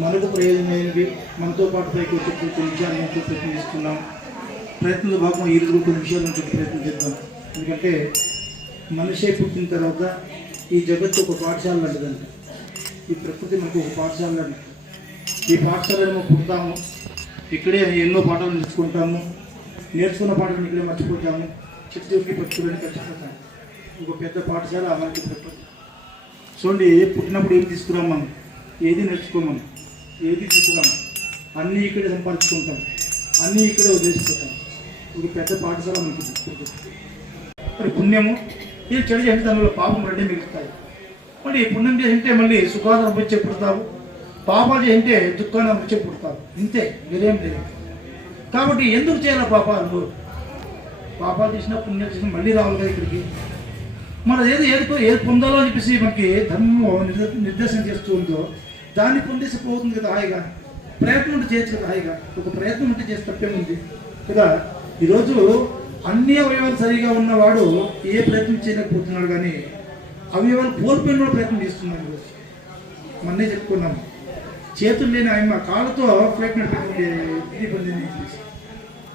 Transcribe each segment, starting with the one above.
మనకు ప్రయోజనమైనవి మనతో పాటు పైకి వచ్చే కొన్ని విషయాలు ఎంతో ప్రయత్నిస్తున్నాం. ప్రయత్నంలో భాగంగా ఈరోజు కొన్ని విషయాలు నుంచి ప్రయత్నం చేద్దాం. ఎందుకంటే మనిషి పుట్టిన తర్వాత ఈ జగత్తు ఒక పాఠశాల లాంటిదండి. ఈ ప్రకృతి మనకు ఒక పాఠశాల లాంటి. ఈ పాఠశాలలో పుడతాము, ఇక్కడే ఎన్నో పాఠాలు నేర్చుకుంటాము. నేర్చుకున్న పాఠాలను ఇక్కడే మర్చిపోతాము. చిట్టుకి పట్టుకోవడానికి కష్టపడతాము. ఒక పెద్ద పాఠశాల మనకి ప్రకృతి. చూడండి, పుట్టినప్పుడు ఏం తీసుకురాం, మనం ఏది నేర్చుకోమం, ఏది తీసుకురాము, అన్నీ ఇక్కడే సంపాదించుకుంటాం, అన్నీ ఇక్కడే వదిలేసిపోతాం. ఒక పెద్ద పాఠశాల మనకి. మరి పుణ్యము ఇది చెడు చేస్తే దానివల్ల పాపం రెండే మిగులుతాయి. మళ్ళీ పుణ్యం చేసింటే మళ్ళీ సుఖాన్ని అనుభవించే పుడతావు, పాపాలు చేసింటే దుఃఖాన్ని అనుభవించే పుడతావు. ఇంతే, వేరేం లేదు. కాబట్టి ఎందుకు చేయాలి పాపాలు? పాపాలు చేసినా పుణ్యం చేసినా మళ్ళీ రావాలి కదా ఇక్కడికి. మన ఏది పొందాలో అని చెప్పేసి మనకి ధర్మం నిర్దేశం చేస్తూ ఉందో దాన్ని పొందేసి పోతుంది కదా హాయిగా. ప్రయత్నం ఉంటే చేయొచ్చు కదా హాయిగా. ఒక ప్రయత్నం ఉంటే చేసి తప్పేముంది కదా. ఈరోజు అన్ని అవయవాలు సరిగా ఉన్నవాడు ఏ ప్రయత్నం చేయలేకపోతున్నాడు, కానీ అవయవాలు కోల్పోయిన వాడు ప్రయత్నం చేస్తున్నాడు. ఈరోజు మొన్నే చెప్పుకున్నాము, చేతులు లేని ఆయన కాళ్ళతో ఫ్లైట్ నడిపే ఇది పొందింది.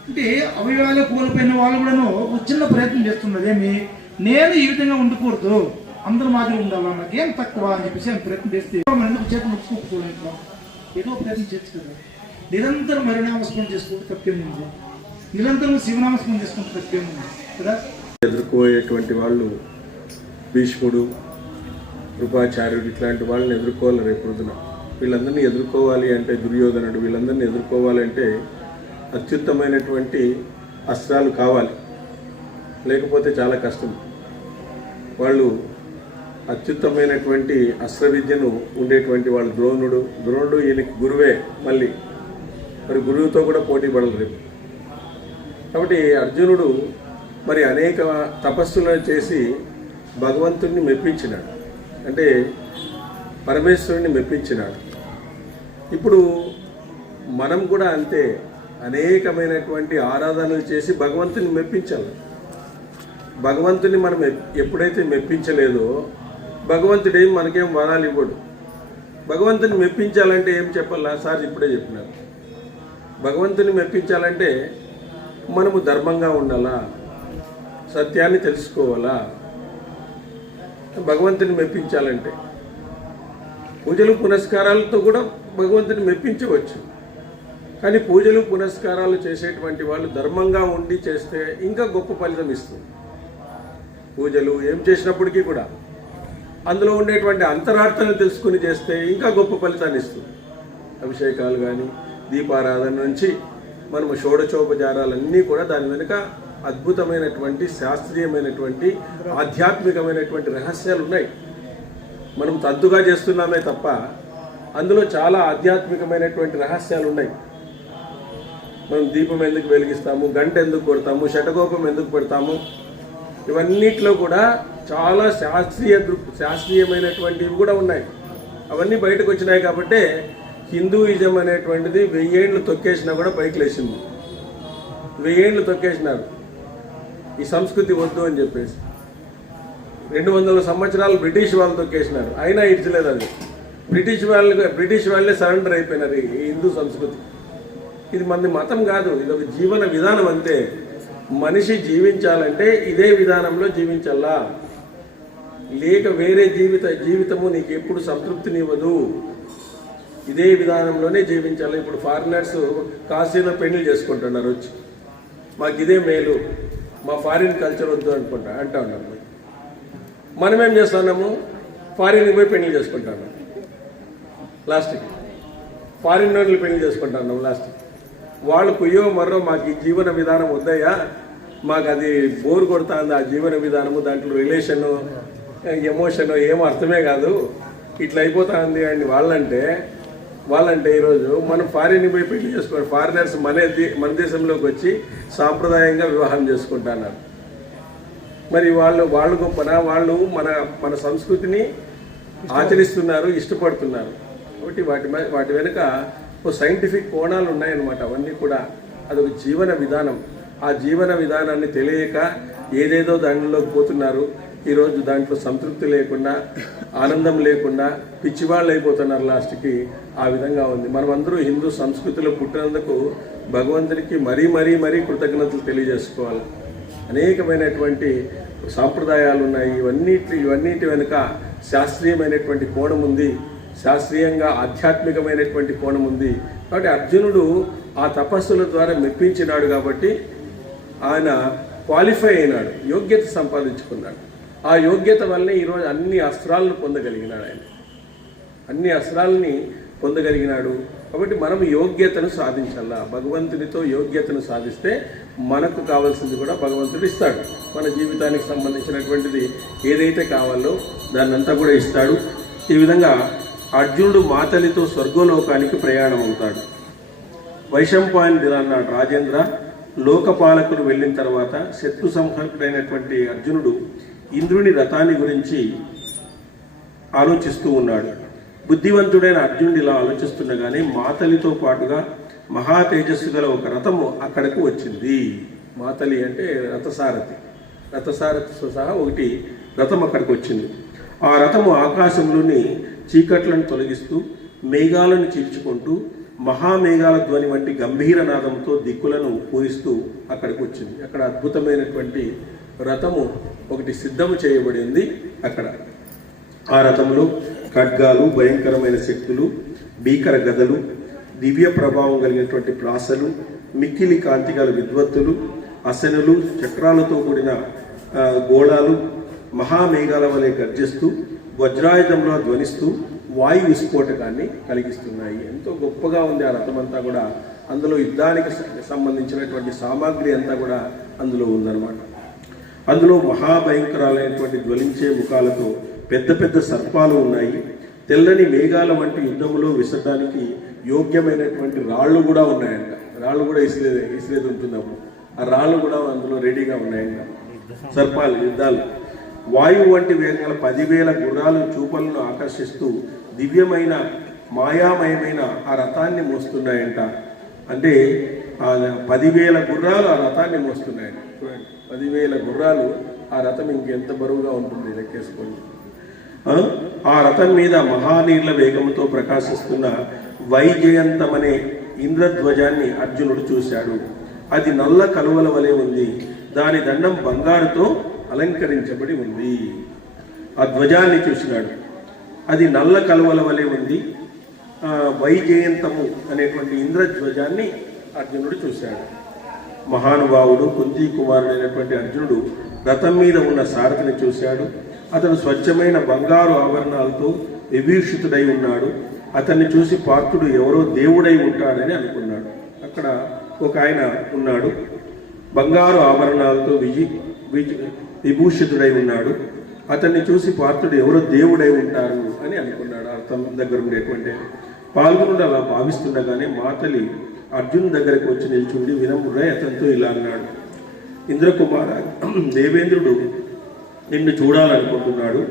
అంటే అవయవాలు కోల్పోయిన వాళ్ళు కూడాను చిన్న ప్రయత్నం చేస్తున్నది. ఏమి, నేను ఈ విధంగా ఉండకూడదు, అందరి మాదిరి ఉండాలి, నాకేం తక్కువ అని చెప్పేసి ఆయన ప్రయత్నం చేస్తే మనం ఎందుకు చేతి ముచ్చుకోకపోవడం? ఏదో ప్రయత్నం చేయొచ్చు కదా. నిరంతరం హరినామస్మరణ చేసుకుంటూ తప్పేముంది, నిరంతరం శివనామస్మరణ చేసుకుంటూ తప్పేముంది కదా. ఎదుర్కోయేటువంటి వాళ్ళు భీష్ముడు, కృపాచార్యుడు ఇట్లాంటి వాళ్ళని ఎదుర్కోవాలి. రేపు రోజున వీళ్ళందరినీ ఎదుర్కోవాలి అంటే, దుర్యోధనుడు, వీళ్ళందరినీ ఎదుర్కోవాలంటే అత్యుత్తమైనటువంటి అస్త్రాలు కావాలి, లేకపోతే చాలా కష్టం. వాళ్ళు అత్యుత్తమైనటువంటి అస్త్ర విద్యను ఉండేటువంటి వాళ్ళు ద్రోణుడు ఈయనకి గురువే. మళ్ళీ మరి గురువుతో కూడా పోటీ పడరు రేపు. కాబట్టి అర్జునుడు మరి అనేక తపస్సులను చేసి భగవంతుడిని మెప్పించినాడు, అంటే పరమేశ్వరుని మెప్పించినాడు. ఇప్పుడు మనం కూడా అంతే, అనేకమైనటువంటి ఆరాధనలు చేసి భగవంతుని మెప్పించాలి. భగవంతుని మనం ఎప్పుడైతే మెప్పించలేదో భగవంతుడేం మనకేం వరాలు ఇవ్వడు. భగవంతుని మెప్పించాలంటే ఏం చెప్పాలా? సార్ ఇప్పుడే చెప్పినారు. భగవంతుని మెప్పించాలంటే మనము ధర్మంగా ఉండాలా, సత్యాన్ని తెలుసుకోవాలా. భగవంతుని మెప్పించాలంటే పూజలు పునస్కారాలతో కూడా భగవంతుని మెప్పించవచ్చు. కానీ పూజలు పునస్కారాలు చేసేటువంటి వాళ్ళు ధర్మంగా ఉండి చేస్తే ఇంకా గొప్ప ఫలితం ఇస్తుంది. పూజలు ఏం చేసినప్పటికీ కూడా అందులో ఉండేటువంటి అంతరార్థాలను తెలుసుకుని చేస్తే ఇంకా గొప్ప ఫలితాన్ని ఇస్తుంది. అభిషేకాలు కానీ దీపారాధన నుంచి మనము షోడచోపచారాలన్నీ కూడా దాని వెనుక అద్భుతమైనటువంటి శాస్త్రీయమైనటువంటి ఆధ్యాత్మికమైనటువంటి రహస్యాలు ఉన్నాయి. మనం తద్దుగా చేస్తున్నామే తప్ప అందులో చాలా ఆధ్యాత్మికమైనటువంటి రహస్యాలు ఉన్నాయి. మనం దీపం ఎందుకు వెలిగిస్తాము, గంట ఎందుకు కొడతాము, శటకోపం ఎందుకు పెడతాము, ఇవన్నిట్లో కూడా చాలా శాస్త్రీయమైనటువంటివి కూడా ఉన్నాయి. అవన్నీ బయటకు వచ్చినాయి కాబట్టి హిందూయిజం అనేటువంటిది 1000 ఏళ్ళు తొక్కేసినా కూడా పైకి లేచింది. 1000 ఏళ్ళు తొక్కేసినారు ఈ సంస్కృతి వద్దు అని చెప్పేసి. 200 సంవత్సరాలు బ్రిటిష్ వాళ్ళు తొక్కేసినారు, అయినా ఇడ్చలేదు. అది బ్రిటిష్ వాళ్ళే సరెండర్ అయిపోయినారు ఈ హిందూ సంస్కృతి. ఇది మన మతం కాదు, ఇది ఒక జీవన విధానం అంతే. మనిషి జీవించాలంటే ఇదే విధానంలో జీవించాలా, లేక వేరే జీవితము నీకు ఎప్పుడు సంతృప్తినివ్వదు. ఇదే విధానంలోనే జీవించాలి. ఇప్పుడు ఫారినర్స్ కాశీలో పెళ్లి చేసుకుంటున్నారు వచ్చి, మాకు ఇదే మేలు, మా ఫారిన్ కల్చర్ వద్దు అంటా ఉన్నారు. మనమేం చేస్తున్నాము, ఫారిన్కి పోయి పెళ్లి చేసుకుంటున్నాం. లాస్ట్కి ఫారిన్ వాళ్ళు పెళ్లి చేసుకుంటున్నాం. లాస్ట్కి వాళ్ళు కుయ్యో మర్రో మాకు ఈ జీవన విధానం వద్దయ్యా, మాకు అది బోర్ కొడుతుంది ఆ జీవన విధానము, దాంట్లో రిలేషను ఎమోషను ఏమో అర్థమే కాదు, ఇట్లా అయిపోతుంది అని వాళ్ళంటే ఈరోజు మనం ఫారిన్ పోయి పెళ్లి చేసుకోవాలి. ఫారినర్స్ మన దేశంలోకి వచ్చి సాంప్రదాయంగా వివాహం చేసుకుంటున్నారు. మరి వాళ్ళు గొప్పన, వాళ్ళు మన సంస్కృతిని ఆచరిస్తున్నారు, ఇష్టపడుతున్నారు. కాబట్టి వాటి వెనుక ఓ సైంటిఫిక్ కోణాలు ఉన్నాయన్నమాట. అవన్నీ కూడా అదొక జీవన విధానం. ఆ జీవన విధానాన్ని తెలియక ఏదేదో దానిలోకి పోతున్నారు. ఈరోజు దాంట్లో సంతృప్తి లేకుండా, ఆనందం లేకుండా పిచ్చివాళ్ళు అయిపోతున్నారు లాస్ట్కి. ఆ విధంగా ఉంది. మనమందరూ హిందూ సంస్కృతిలో పుట్టినందుకు భగవంతునికి మరీ కృతజ్ఞతలు తెలియజేసుకోవాలి. అనేకమైనటువంటి సాంప్రదాయాలు ఉన్నాయి. ఇవన్నిటి వెనుక శాస్త్రీయమైనటువంటి కోణం ఉంది, శాస్త్రీయంగా ఆధ్యాత్మికమైనటువంటి కోణం ఉంది. కాబట్టి అర్జునుడు ఆ తపస్సుల ద్వారా మెప్పించినాడు కాబట్టి ఆయన క్వాలిఫై అయినాడు, యోగ్యత సంపాదించుకున్నాడు. ఆ యోగ్యత వల్లనే ఈరోజు అన్ని అస్త్రాలను పొందగలిగినాడు. ఆయన అన్ని అస్త్రాలని పొందగలిగినాడు. కాబట్టి మనం యోగ్యతను సాధించాలా. భగవంతునితో యోగ్యతను సాధిస్తే మనకు కావాల్సింది కూడా భగవంతుడు ఇస్తాడు. మన జీవితానికి సంబంధించినటువంటిది ఏదైతే కావాలో దాన్నంతా కూడా ఇస్తాడు. ఈ విధంగా అర్జునుడు మాతలితో స్వర్గలోకానికి ప్రయాణం అవుతాడు. వైశంపాయనుడు అన్నాడు, రాజేంద్ర, లోకపాలకులు వెళ్ళిన తర్వాత శత్రు సంహర్కుడైనటువంటి అర్జునుడు ఇంద్రుని రథాన్ని గురించి ఆలోచిస్తూ ఉన్నాడు. బుద్ధివంతుడైన అర్జునుడు ఇలా ఆలోచిస్తుండగానే మాతలితో పాటుగా మహా తేజస్సు గల ఒక రథము అక్కడకు వచ్చింది. మాతలి అంటే రథసారథితో సహా ఒకటి రథం అక్కడికి వచ్చింది. ఆ రథము ఆకాశంలోని చీకట్లను తొలగిస్తూ మేఘాలను చీల్చుకుంటూ మహామేఘాల ధ్వని వంటి గంభీర నాదంతో దిక్కులను పూరిస్తూ అక్కడికి వచ్చింది. అక్కడ అద్భుతమైనటువంటి రథము ఒకటి సిద్ధము చేయబడి ఉంది. అక్కడ ఆ రథంలో ఖడ్గాలు, భయంకరమైన శక్తులు, భీకర గదలు, దివ్య ప్రభావం కలిగినటువంటి ప్రాసలు, మిక్కిలి కాంతి గల విద్వత్తులు, అసనులు, చక్రాలతో కూడిన గోళాలు మహామేఘాల వలె గర్జిస్తూ వజ్రాయుధంలో ధ్వనిస్తూ వాయు విస్ఫోటకాన్ని కలిగిస్తున్నాయి. ఎంతో గొప్పగా ఉంది ఆ రథమంతా కూడా. అందులో యుద్ధానికి సంబంధించినటువంటి సామాగ్రి అంతా కూడా అందులో ఉందన్నమాట. అందులో మహాభయంకరాలైనటువంటి జ్వలించే ముఖాలతో పెద్ద పెద్ద సర్పాలు ఉన్నాయి. తెల్లని మేఘాల వంటి యుద్ధంలో విసరడానికి యోగ్యమైనటువంటి రాళ్ళు కూడా ఉన్నాయంట. రాళ్ళు కూడా ఇసిరేది ఉంటుంది అప్పుడు. ఆ రాళ్ళు కూడా అందులో రెడీగా ఉన్నాయంట. సర్పాలు యుద్ధాలు. వాయువు వంటి వేగంగా 10,000 గుర్రాలు చూపలను ఆకర్షిస్తూ దివ్యమైన మాయామయమైన ఆ రథాన్ని మోస్తున్నాయంట. అంటే 10,000 గుర్రాలు ఆ రథాన్ని మోస్తున్నాయంట. 10,000 గుర్రాలు ఆ రథం ఇంకెంత బరువుగా ఉంటుంది లెక్కేసుకోండి. ఆ రథం మీద మహానీళ్ల వేగంతో ప్రకాశిస్తున్న వైజయంతమనే ఇంద్రధ్వజాన్ని అర్జునుడు చూశాడు. అది నల్ల కలువల వలె ఉంది. దాని దండం బంగారుతో అలంకరించబడి ఉంది. ఆ ధ్వజాన్ని చూసినాడు. అది నల్ల కలువల వలె ఉంది. వైజయంతము అనేటువంటి ఇంద్రధ్వజాన్ని అర్జునుడు చూశాడు. మహానుభావుడు కుంతీ కుమారుడైనటువంటి అర్జునుడు రథం మీద ఉన్న సారథిని చూశాడు. అతను స్వచ్ఛమైన బంగారు ఆభరణాలతో విభీషితుడై ఉన్నాడు. అతన్ని చూసి పార్థుడు ఎవరో దేవుడై ఉంటాడని అనుకున్నాడు. అక్కడ ఒక ఆయన ఉన్నాడు, బంగారు ఆభరణాలతో విభూషితుడై ఉన్నాడు. అతన్ని చూసి పార్థుడు ఎవరో దేవుడై ఉంటారు అని అనుకున్నాడు. అర్థం దగ్గర ఉండేటువంటి పాల్గొనుడు అలా భావిస్తుండగానే మాతలి అర్జున్ దగ్గరకు వచ్చి నిల్చుండి వినమ్రుడై అతనితో ఇలా అన్నాడు, ఇంద్రకుమార, దేవేంద్రుడు నిన్ను చూడాలనుకుంటున్నాడు.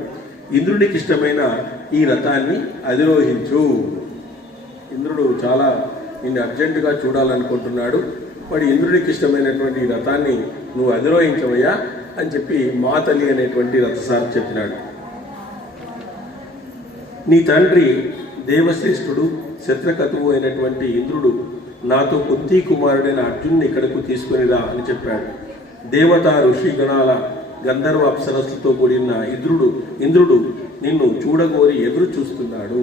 ఇంద్రునికి ఇష్టమైన ఈ రథాన్ని అధిరోహించు. ఇంద్రుడు చాలా నిన్ను అర్జెంటుగా చూడాలనుకుంటున్నాడు. వాడు ఇంద్రుడికి ఇష్టమైనటువంటి ఈ రథాన్ని నువ్వు అధిరోహించవయ్యా అని చెప్పి మాతలి అనేటువంటి రథసారథి చెప్పినాడు. నీ తండ్రి దేవశ్రేష్ఠుడు శత్రుకతువు అయినటువంటి ఇంద్రుడు నాతో కుంతీ కుమారుడైన అర్జున్ని ఇక్కడకు తీసుకునిరా అని చెప్పాడు. దేవతా ఋషి గణాల గంధర్వ అప్సరస్సులతో కూడిన ఇంద్రుడు నిన్ను చూడగోరి ఎదురు చూస్తున్నాడు.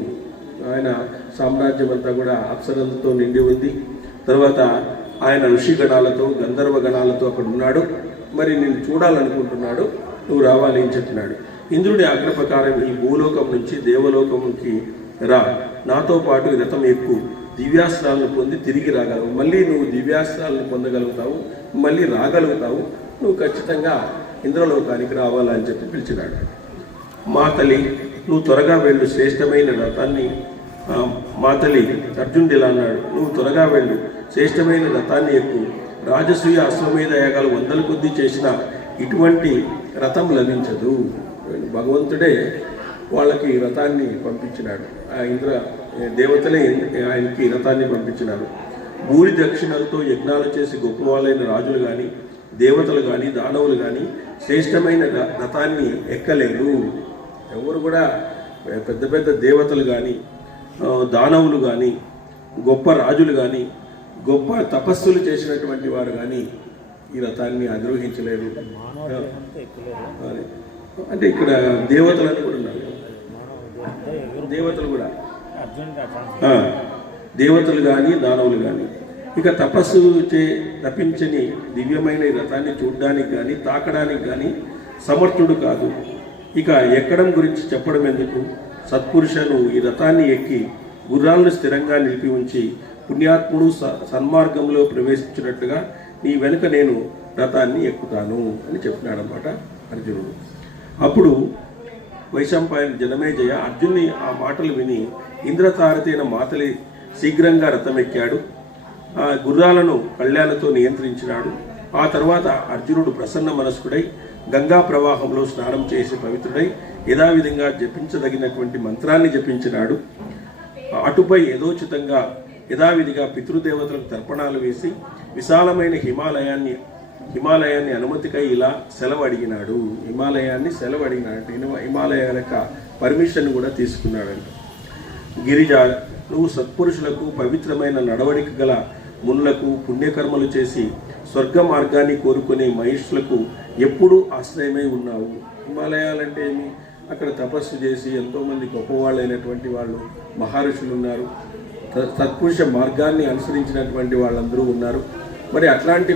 ఆయన సామ్రాజ్యం అంతా కూడా అప్సరలతో నిండి ఉంది. తర్వాత ఆయన ఋషి గణాలతో గంధర్వ గణాలతో అక్కడ ఉన్నాడు. మరి నిన్ను చూడాలనుకుంటున్నాడు, నువ్వు రావాలి అని చెప్పినాడు. ఇంద్రుడి ఆజ్ఞ ప్రకారం ఈ భూలోకం నుంచి దేవలోకంకి రా, నాతో పాటు ఈ రథం ఎక్కు, దివ్యాస్త్రాలను పొంది తిరిగి రాగలవు. మళ్ళీ నువ్వు దివ్యాస్త్రాలను పొందగలుగుతావు, మళ్ళీ రాగలుగుతావు. నువ్వు ఖచ్చితంగా ఇంద్రలోకానికి రావాలని చెప్పి పిలిచినాడు. మాతలి, నువ్వు త్వరగా వెళ్ళు, శ్రేష్టమైన రథాన్ని మాతలి అర్జునుడు ఇలా అన్నాడు, నువ్వు త్వరగా వెళ్ళు, శ్రేష్టమైన రథాన్ని ఎక్కు. రాజసూయ అశ్వమేధ యాగాలు 100 కొద్దీ చేసిన ఇటువంటి రథం లభించదు. భగవంతుడే వాళ్ళకి రథాన్ని పంపించినాడు. ఆ దేవతలే ఆయనకి రథాన్ని పంపించినారు. భూరి దక్షిణలతో యజ్ఞాలు చేసి గొప్ప వాళ్ళైన రాజులు కానీ, దేవతలు కానీ, దానవులు కానీ శ్రేష్టమైన రథాన్ని ఎక్కలేరు. ఎవరు కూడా పెద్ద పెద్ద దేవతలు కానీ, దానవులు కానీ, గొప్ప రాజులు కానీ, గొప్ప తపస్సులు చేసినటువంటి వారు కానీ ఈ రథాన్ని అధిరోహించలేరు. అంటే ఇక్కడ దేవతలను కూడా ఉన్నారు. దేవతలు కూడా దేవతలు కానీ, దానవులు కానీ ఇక తపస్సు తప్పించని దివ్యమైన ఈ రథాన్ని చూడడానికి కానీ, తాకడానికి కానీ సమర్థుడు కాదు. ఇక ఎక్కడం గురించి చెప్పడం ఎందుకు? సత్పురుషులు ఈ రథాన్ని ఎక్కి గుర్రాలను స్థిరంగా నిలిపి ఉంచి పుణ్యాత్ముడు సన్మార్గంలో ప్రవేశించినట్లుగా నీ వెనుక నేను రథాన్ని ఎక్కుతాను అని చెప్పినాడనమాట అర్జునుడు. అప్పుడు వైశంపాయన జనమేజయ అర్జున్ని ఆ మాటలు విని ఇంద్రతారతైన మాతలి శీఘ్రంగా రథం ఎక్కాడు. ఆ గుర్రాలను కళ్యాణతో నియంత్రించినాడు. ఆ తర్వాత అర్జునుడు ప్రసన్న మనస్కుడై గంగా ప్రవాహంలో స్నానం చేసి పవిత్రుడై యథావిధంగా జపించదగినటువంటి మంత్రాన్ని జపించినాడు. అటుపై యథోచితంగా యథావిధిగా పితృదేవతలకు తర్పణాలు వేసి విశాలమైన హిమాలయాన్ని అనుమతికై ఇలా సెలవు అడిగినాడు. హిమాలయాల యొక్క పర్మిషన్ కూడా తీసుకున్నాడంట. గిరిజ, నువ్వు సత్పురుషులకు పవిత్రమైన నడవడిక గల మునులకు పుణ్యకర్మలు చేసి స్వర్గ మార్గాన్ని కోరుకునే మహేష్లకు ఎప్పుడూ ఆశ్రయమై ఉన్నావు. హిమాలయాలంటే ఏమి? అక్కడ తపస్సు చేసి ఎంతోమంది గొప్పవాళ్ళైనటువంటి వాళ్ళు మహర్షులు ఉన్నారు. సత్పురుష మార్గాన్ని అనుసరించినటువంటి వాళ్ళందరూ ఉన్నారు. మరి అట్లాంటి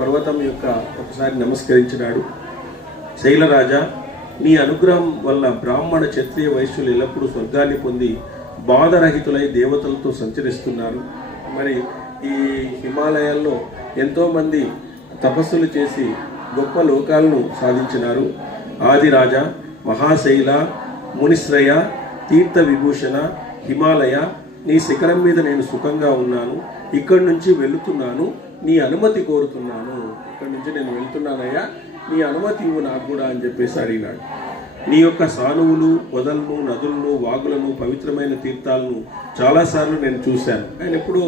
పర్వతం యొక్క ఒకసారి నమస్కరించినాడు. శైలరాజా, నీ అనుగ్రహం వల్ల బ్రాహ్మణ క్షత్రియ వైశ్యులు ఎల్లప్పుడూ స్వర్గాన్ని పొంది బాధరహితులై దేవతలతో సంచరిస్తున్నారు. మరి ఈ హిమాలయాల్లో ఎంతోమంది తపస్సులు చేసి గొప్ప లోకాలను సాధించినారు. ఆదిరాజ, మహాశైల, మునిశ్రయ, తీర్థ విభూషణ, హిమాలయ, నీ శిఖరం మీద నేను సుఖంగా ఉన్నాను. ఇక్కడి నుంచి వెళుతున్నాను, నీ అనుమతి కోరుతున్నాను. ఇక్కడి నుంచి నేను వెళ్తున్నానయ్యా, నీ అనుమతి ఇవ్వు నాకు కూడా అని చెప్పేసి అడిగినాడు. నీ యొక్క సానువులు, పొదలను, నదులను, వాగులను, పవిత్రమైన తీర్థాలను చాలాసార్లు నేను చూశాను. ఆయన ఎప్పుడు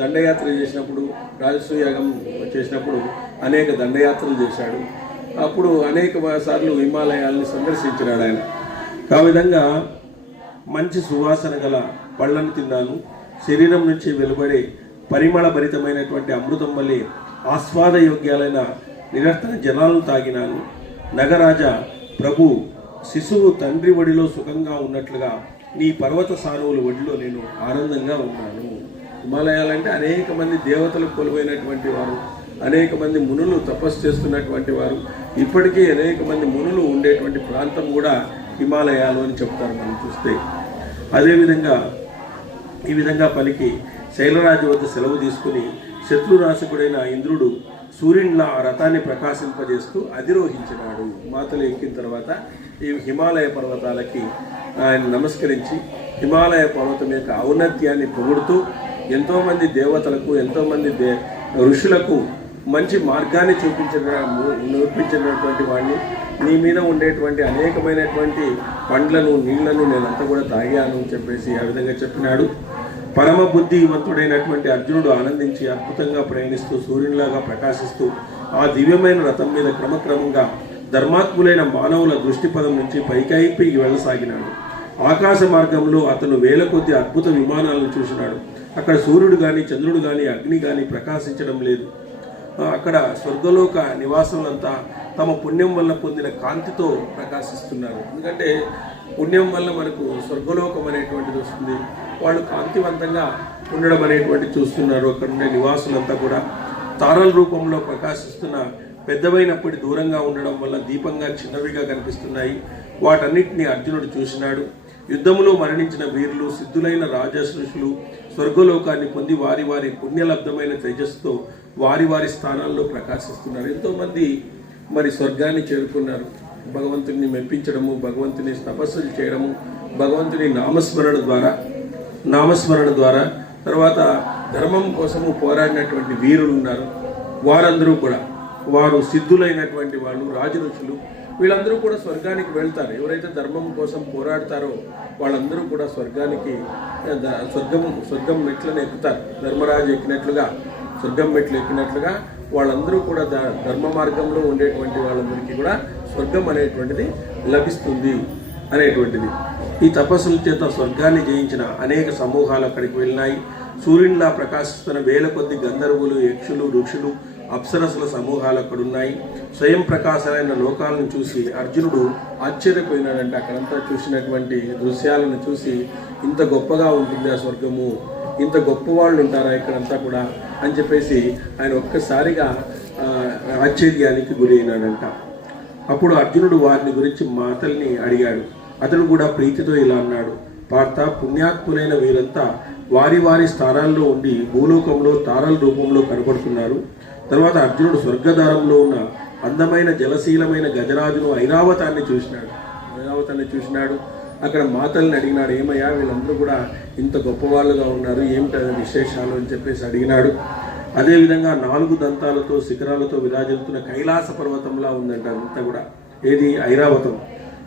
దండయాత్ర చేసినప్పుడు, రాజసూయాగం చేసినప్పుడు అనేక దండయాత్రలు చేశాడు. అప్పుడు అనేక సార్లు హిమాలయాల్ని సందర్శించినాడు ఆయన. ఆ విధంగా మంచి సువాసన గల పళ్ళను తిన్నాను. శరీరం నుంచి వెలువడే పరిమళ భరితమైనటువంటి అమృతం వల్లే ఆస్వాదయోగ్యాలైన నిరర్థన జలాలను తాగినాను. నగరాజా, ప్రభు శిశువు తండ్రి ఒడిలో సుఖంగా ఉన్నట్లుగా నీ పర్వత సానువుల ఒడిలో నేను ఆనందంగా ఉన్నాను. హిమాలయాలంటే అనేక మంది దేవతలు కొలువైనటువంటి వారు, అనేక మంది మునులు తపస్సు చేస్తున్నటువంటి వారు, ఇప్పటికీ అనేక మంది మునులు ఉండేటువంటి ప్రాంతం కూడా హిమాలయాలు అని చెప్తారు మనం చూస్తే. అదేవిధంగా ఈ విధంగా పలికి శైలరాజు వద్ద సెలవు తీసుకుని శత్రురాశకుడైన ఇంద్రుడు సూర్యునిలా ఆ రథాన్ని ప్రకాశింపజేస్తూ అధిరోహించినాడు. మాతలు ఎక్కిన తర్వాత ఈ హిమాలయ పర్వతాలకి ఆయన నమస్కరించి హిమాలయ పర్వతం యొక్క ఔన్నత్యాన్ని పొగుడుతూ ఎంతోమంది దేవతలకు, ఎంతోమంది ఋషులకు మంచి మార్గాన్ని నేర్పించినటువంటి వాడిని, నీ మీద ఉండేటువంటి అనేకమైనటువంటి పండ్లను, నీళ్లను నేనంతా కూడా తాగాను అని చెప్పేసి ఆ విధంగా చెప్పినాడు. పరమ బుద్ధివంతుడైనటువంటి అర్జునుడు ఆనందించి అద్భుతంగా ప్రయాణిస్తూ సూర్యునిలాగా ప్రకాశిస్తూ ఆ దివ్యమైన రథం మీద క్రమక్రమంగా ధర్మాత్ములైన మానవుల దృష్టిపదం నుంచి పైకి వెళ్ళసాగినాడు. ఆకాశ మార్గంలో అతను వేల కొద్ది అద్భుత విమానాలను చూసినాడు. అక్కడ సూర్యుడు కానీ, చంద్రుడు కానీ, అగ్ని కానీ ప్రకాశించడం లేదు. అక్కడ స్వర్గలోక నివాసులంతా తమ పుణ్యం వల్ల పొందిన కాంతితో ప్రకాశిస్తున్నారు. ఎందుకంటే పుణ్యం వల్ల మనకు స్వర్గలోకం అనేటువంటిది వస్తుంది. వాళ్ళు కాంతివంతంగా ఉండడం అనేటువంటి చూస్తున్నారు. అక్కడ ఉండే నివాసులంతా కూడా తారల రూపంలో ప్రకాశిస్తున్న పెద్దవైనప్పటి దూరంగా ఉండడం వల్ల దీపంగా చిన్నవిగా కనిపిస్తున్నాయి. వాటన్నిటిని అర్జునుడు చూసినాడు. యుద్ధములో మరణించిన వీరులు, సిద్ధులైన రాజశ్రుషులు స్వర్గలోకాన్ని పొంది వారి వారి పుణ్యలబ్ధమైన తేజస్సుతో వారి వారి స్థానాల్లో ప్రకాశిస్తున్నారు. ఎంతోమంది మరి స్వర్గాన్ని చేరుకున్నారు. భగవంతుని మెప్పించడము, భగవంతుని తపస్సులు చేయడము, భగవంతుని నామస్మరణ ద్వారా తర్వాత ధర్మం కోసము పోరాడినటువంటి వీరులు ఉన్నారు. వారందరూ కూడా వారు సిద్ధులైనటువంటి వాళ్ళు, రాజఋషులు, వీళ్ళందరూ కూడా స్వర్గానికి వెళ్తారు. ఎవరైతే ధర్మం కోసం పోరాడతారో వాళ్ళందరూ కూడా స్వర్గానికి స్వర్గం మెట్లను ఎక్కుతారు. ధర్మరాజు ఎక్కినట్లుగా స్వర్గం మెట్లు ఎక్కినట్లుగా వాళ్ళందరూ కూడా ధర్మ మార్గంలో ఉండేటువంటి వాళ్ళందరికీ కూడా స్వర్గం అనేటువంటిది లభిస్తుంది అనేటువంటిది. ఈ తపస్సుల చేత స్వర్గాన్ని జయించిన అనేక సమూహాలు అక్కడికి వెళ్ళినాయి. సూర్యునిలా ప్రకాశిస్తున్న వేల కొద్ది గంధర్వులు, యక్షులు, ఋషులు, అప్సరసుల సమూహాలు అక్కడున్నాయి. స్వయం ప్రకాశమైన లోకాలను చూసి అర్జునుడు ఆశ్చర్యపోయినాడంటే అక్కడంతా చూసినటువంటి దృశ్యాలను చూసి ఇంత గొప్పగా ఉంటుంది ఆ స్వర్గము, ఇంత గొప్ప వాళ్ళు ఉంటారా ఇక్కడంతా కూడా అని చెప్పేసి ఆయన ఒక్కసారిగా ఆశ్చర్యానికి గురి అయినాడంట. అప్పుడు అర్జునుడు వారిని గురించి మాటల్ని అడిగాడు. అతడు కూడా ప్రీతితో ఇలా అన్నాడు, పార్థ, పుణ్యాత్ములైన వీరంతా వారి వారి స్థానాల్లో ఉండి భూలోకంలో తారల రూపంలో కనబడుతున్నారు. తర్వాత అర్జునుడు స్వర్గద్వారంలో ఉన్న అందమైన జలశీలమైన గజరాజును ఐరావతాన్ని చూసినాడు. అక్కడ మాతల్ని అడిగినాడు, ఏమయ్యా వీళ్ళందరూ కూడా ఇంత గొప్పవాళ్ళుగా ఉన్నారు, ఏమిటి విశేషాలు అని చెప్పేసి అడిగినాడు. అదేవిధంగా 4 దంతాలతో శిఖరాలతో విరాజిల్లుతున్న కైలాస పర్వతంలా ఉందంట అంతా కూడా. ఏది? ఐరావతం.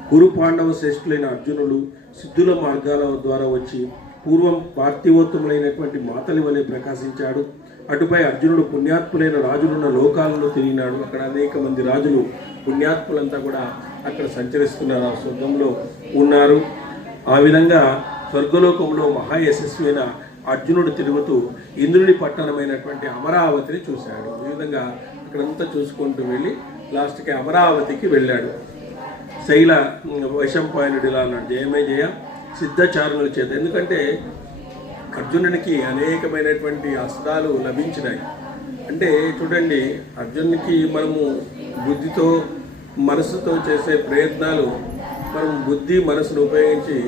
కురు పాండవ శ్రేష్ఠులైన అర్జునులు సిద్ధుల మార్గాల ద్వారా వచ్చి పూర్వం పార్థివోత్తములైనటువంటి మాతలి వలె ప్రకాశించాడు. అటుపై అర్జునుడు పుణ్యాత్ములైన రాజులున్న లోకాలలో తిరిగినాడు. అక్కడ అనేక మంది రాజులు పుణ్యాత్ములంతా కూడా అక్కడ సంచరిస్తున్నారు, ఆ స్వర్గంలో ఉన్నారు. ఆ విధంగా స్వర్గలోకంలో మహాయశస్వైన అర్జునుడు తిరుగుతూ ఇంద్రుని పట్టణమైనటువంటి అమరావతిని చూశాడు. ఈ విధంగా అక్కడంతా చూసుకుంటూ వెళ్ళి లాస్ట్కి అమరావతికి వెళ్ళాడు. శైల వైశంపాయనుడు ఇలా అన్నాడు, జయమే జయ సిద్ధచారణుల చేత. ఎందుకంటే అర్జునునికి అనేకమైనటువంటి అస్త్రాలు లభించినాయి. అంటే చూడండి, అర్జునునికి మనము బుద్ధితో మనసుతో చేసే ప్రయత్నాలు, మనం బుద్ధి మనసును ఉపయోగించి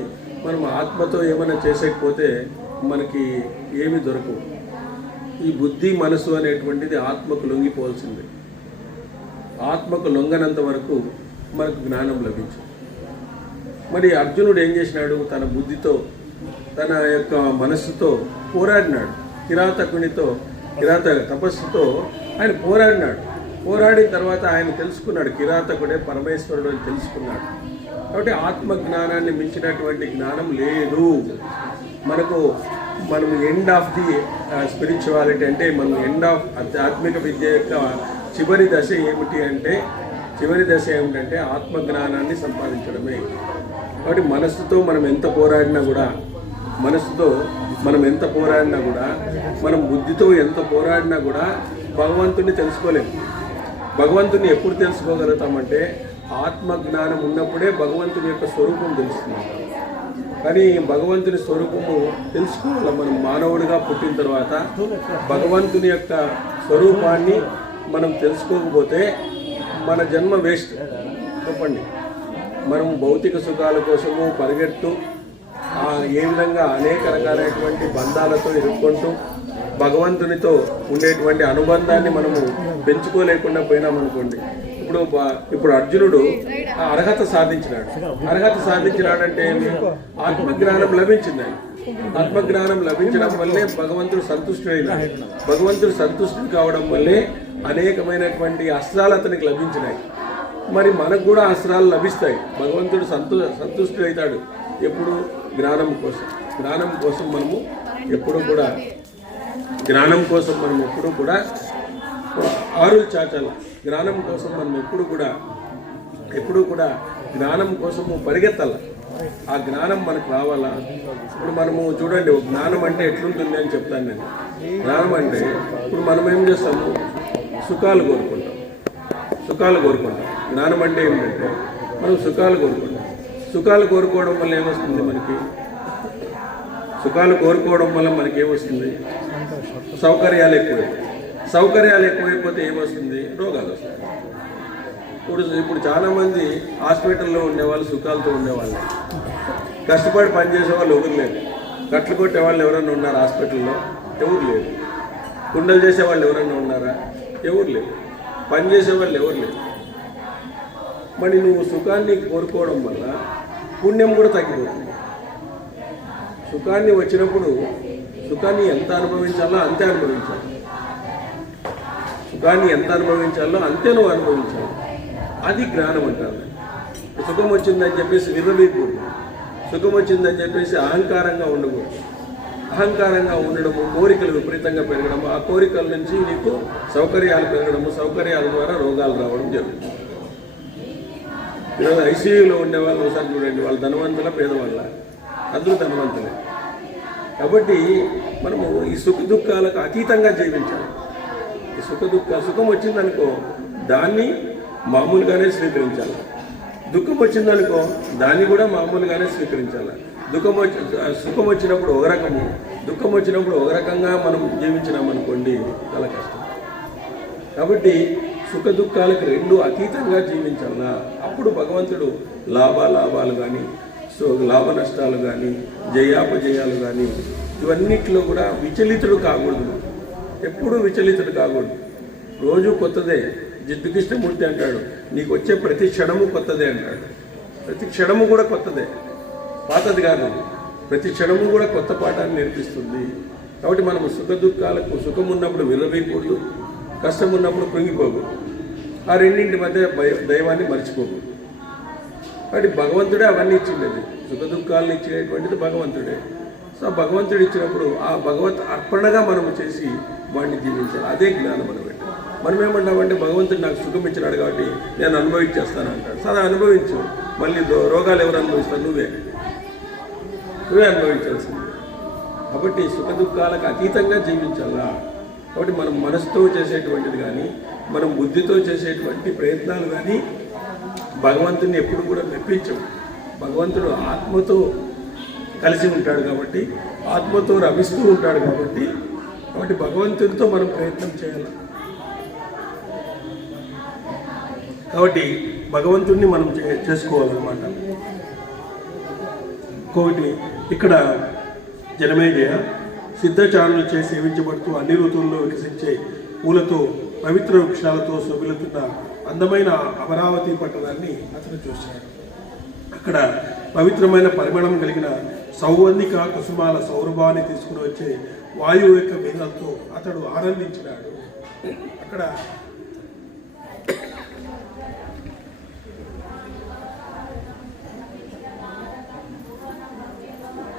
మనం ఆత్మతో ఏమైనా చేసేకపోతే మనకి ఏమి దొరకవు. ఈ బుద్ధి మనసు అనేటువంటిది ఆత్మకు లొంగిపోవాల్సిందే. ఆత్మకు లొంగనంత వరకు మనకు జ్ఞానం లభించదు. మరి అర్జునుడు ఏం చేసినాడు? తన బుద్ధితో తన యొక్క మనస్సుతో పోరాడినాడు. కిరాత తపస్సుతో ఆయన పోరాడినాడు. పోరాడిన తర్వాత ఆయన తెలుసుకున్నాడు, కిరాతకుడే పరమేశ్వరుడు అని తెలుసుకున్నాడు. కాబట్టి ఆత్మ జ్ఞానాన్ని మించినటువంటి జ్ఞానం లేదు. మనం ఎండ్ ఆఫ్ ది స్పిరిచువాలిటీ అంటే మనం ఎండ్ ఆఫ్ ఆధ్యాత్మిక విద్య యొక్క చివరి దశ ఏమిటంటే ఆత్మజ్ఞానాన్ని సంపాదించడమే. కాబట్టి మనస్సుతో మనం ఎంత పోరాడినా కూడా మనం బుద్ధితో ఎంత పోరాడినా కూడా భగవంతుని తెలుసుకోలేము. భగవంతుని ఎప్పుడు తెలుసుకోగలుగుతామంటే ఆత్మజ్ఞానం ఉన్నప్పుడే భగవంతుని యొక్క స్వరూపం తెలుస్తుంది. కానీ భగవంతుని స్వరూపము తెలుసుకోవాలి. మనం మానవుడిగా పుట్టిన తర్వాత భగవంతుని యొక్క స్వరూపాన్ని మనం తెలుసుకోకపోతే మన జన్మ వేస్ట్. చెప్పండి, మనం భౌతిక సుఖాల కోసము పరిగెడుతూ ఏ విధంగా అనేక రకాలైనటువంటి బంధాలతో ఇరుక్కుంటూ భగవంతునితో ఉండేటువంటి అనుబంధాన్ని మనము పెంచుకోలేకుండా పోయినామనుకోండి. ఇప్పుడు అర్జునుడు అర్హత సాధించినాడంటే ఏమి? ఆత్మజ్ఞానం లభించింది. ఆత్మజ్ఞానం లభించడం వల్లే భగవంతుడు సంతుష్టుడైనాడు. భగవంతుడు సంతుష్టుడు కావడం వల్లే అనేకమైనటువంటి అస్త్రాలు అతనికి లభించినాయి. మరి మనకు కూడా అస్త్రాలు లభిస్తాయి. భగవంతుడు సంతుష్టుడైతాడు ఎప్పుడు? జ్ఞానం కోసం మనము ఎప్పుడు కూడా ఆరులు చాచాలి. జ్ఞానం కోసం మనం ఎప్పుడు కూడా జ్ఞానం కోసము పరిగెత్తాల. ఆ జ్ఞానం మనకు రావాలా? ఇప్పుడు మనము చూడండి, జ్ఞానం అంటే ఎట్లుంటుంది అని చెప్తాను నేను. జ్ఞానం అంటే ఇప్పుడు మనం ఏం చేస్తాము? సుఖాలు కోరుకుంటాం. జ్ఞానం అంటే ఏమిటంటే మనం సుఖాలు కోరుకోవడం వల్ల ఏమొస్తుంది మనకి? ఏమొస్తుంది? సౌకర్యాలు ఎక్కువైపోతే ఏమొస్తుంది? రోగాలు వస్తాయి. ఇప్పుడు చాలామంది హాస్పిటల్లో ఉండేవాళ్ళు సుఖాలతో ఉండేవాళ్ళు, కష్టపడి పనిచేసే వాళ్ళు ఎవరు లేరు. కట్లు కొట్టే వాళ్ళు ఎవరన్నా ఉన్నారా హాస్పిటల్లో? ఎవరు లేరు. కుండలు చేసేవాళ్ళు ఎవరన్నా ఉన్నారా? ఎవరు లేరు. పని చేసేవాళ్ళు ఎవరు లేరు. మరి నువ్వు సుఖాన్ని కోరుకోవడం వల్ల పుణ్యం కూడా తగ్గిపోతుంది. సుఖాన్ని వచ్చినప్పుడు సుఖాన్ని ఎంత అనుభవించాలో అంతే అనుభవించాలి. నువ్వు అనుభవించాలి. అది జ్ఞానం అంటారు. సుఖం వచ్చిందని చెప్పేసి విర్రవీయకూడదు. సుఖం వచ్చిందని చెప్పేసి అహంకారంగా ఉండకూడదు. అహంకారంగా ఉండడము, కోరికలు విపరీతంగా పెరగడము, ఆ కోరికల నుంచి నీకు సౌకర్యాలు పెరగడము, సౌకర్యాల ద్వారా రోగాలు రావడం జరుగుతుంది. ఈరోజు ఐసీయూలో ఉండే వాళ్ళు ఒకసారి చూడండి, వాళ్ళు ధనవంతుల పేదవాళ్ళ, అందరూ ధనవంతులే. కాబట్టి మనము ఈ సుఖ దుఃఖాలకు అతీతంగా జీవించాలి. ఈ సుఖం వచ్చిందనుకో దాన్ని మామూలుగానే స్వీకరించాలి, దుఃఖం వచ్చిందనుకో దాన్ని కూడా మామూలుగానే స్వీకరించాలి. సుఖం వచ్చినప్పుడు ఒక రకము, దుఃఖం వచ్చినప్పుడు ఒక రకంగా మనం జీవించినామనుకోండి చాలా కష్టం. కాబట్టి సుఖ దుఃఖాలకు రెండు అతీతంగా జీవించాలా. అప్పుడు భగవంతుడు లాభాలు కానీ, లాభ నష్టాలు కానీ, జయాపజయాలు కానీ ఇవన్నిటిలో కూడా విచలితుడు కాకూడదు. ఎప్పుడూ విచలితుడు కాకూడదు. రోజు కొత్తదే. జిడ్డుకృష్ణమూర్తి అంటాడు, నీకు వచ్చే ప్రతి క్షణము కొత్తదే అంటాడు. ప్రతి క్షణము కూడా కొత్తదే, పాతది కాదు. ప్రతి క్షణము కూడా కొత్త పాఠాన్ని నేర్పిస్తుంది. కాబట్టి మనం సుఖ దుఃఖాలకు సుఖం ఉన్నప్పుడు విరవేయకూడదు, కష్టం ఉన్నప్పుడు కృంగిపోకూడదు. ఆ రెండింటి మధ్య దైవాన్ని మర్చిపోకూడదు. కాబట్టి భగవంతుడే అవన్నీ ఇచ్చిండేది. సుఖ దుఃఖాలను ఇచ్చేటువంటిది భగవంతుడే. సో భగవంతుడు ఇచ్చినప్పుడు ఆ భగవత్ అర్పణగా మనము చేసి వాడిని జీవించాలి. అదే జ్ఞానం అనమాట. మనం ఏమంటామంటే భగవంతుడు నాకు సుఖం ఇచ్చినాడు కాబట్టి నేను అనుభవించేస్తాను అంటాడు. సరే అనుభవించు, మళ్ళీ రోగాలు ఎవరు అనుభవిస్తారు? నువ్వే అనుభవించాల్సింది. కాబట్టి సుఖ దుఃఖాలకు అతీతంగా జీవించాలా. కాబట్టి మనం మనసుతో చేసేటువంటిది కానీ, మనం బుద్ధితో చేసేటువంటి ప్రయత్నాలు కానీ భగవంతుని ఎప్పుడు కూడా మెప్పించవు. భగవంతుడు ఆత్మతో కలిసి ఉంటాడు కాబట్టి, ఆత్మతో రమిస్తూ ఉంటాడు కాబట్టి భగవంతుడితో మనం ప్రయత్నం చేయాలి. కాబట్టి భగవంతుడిని మనం చేసుకోవాలన్నమాట. ఇంకొకటి, ఇక్కడ జనమేజయ సిద్ధచారులచే సేవించబడుతూ అన్ని ఋతువుల్లో వికసించే పూలతో పవిత్ర వృక్షాలతో శోభిల్లుతున్న అందమైన అమరావతి పట్టణాన్ని అతను చూశాడు. అక్కడ పవిత్రమైన పరిమళం కలిగిన సౌవర్ణిక కుసుమాల సౌరభాన్ని తీసుకుని వచ్చే వాయువు యొక్క మేఘాలతో అతడు ఆనందించినాడు.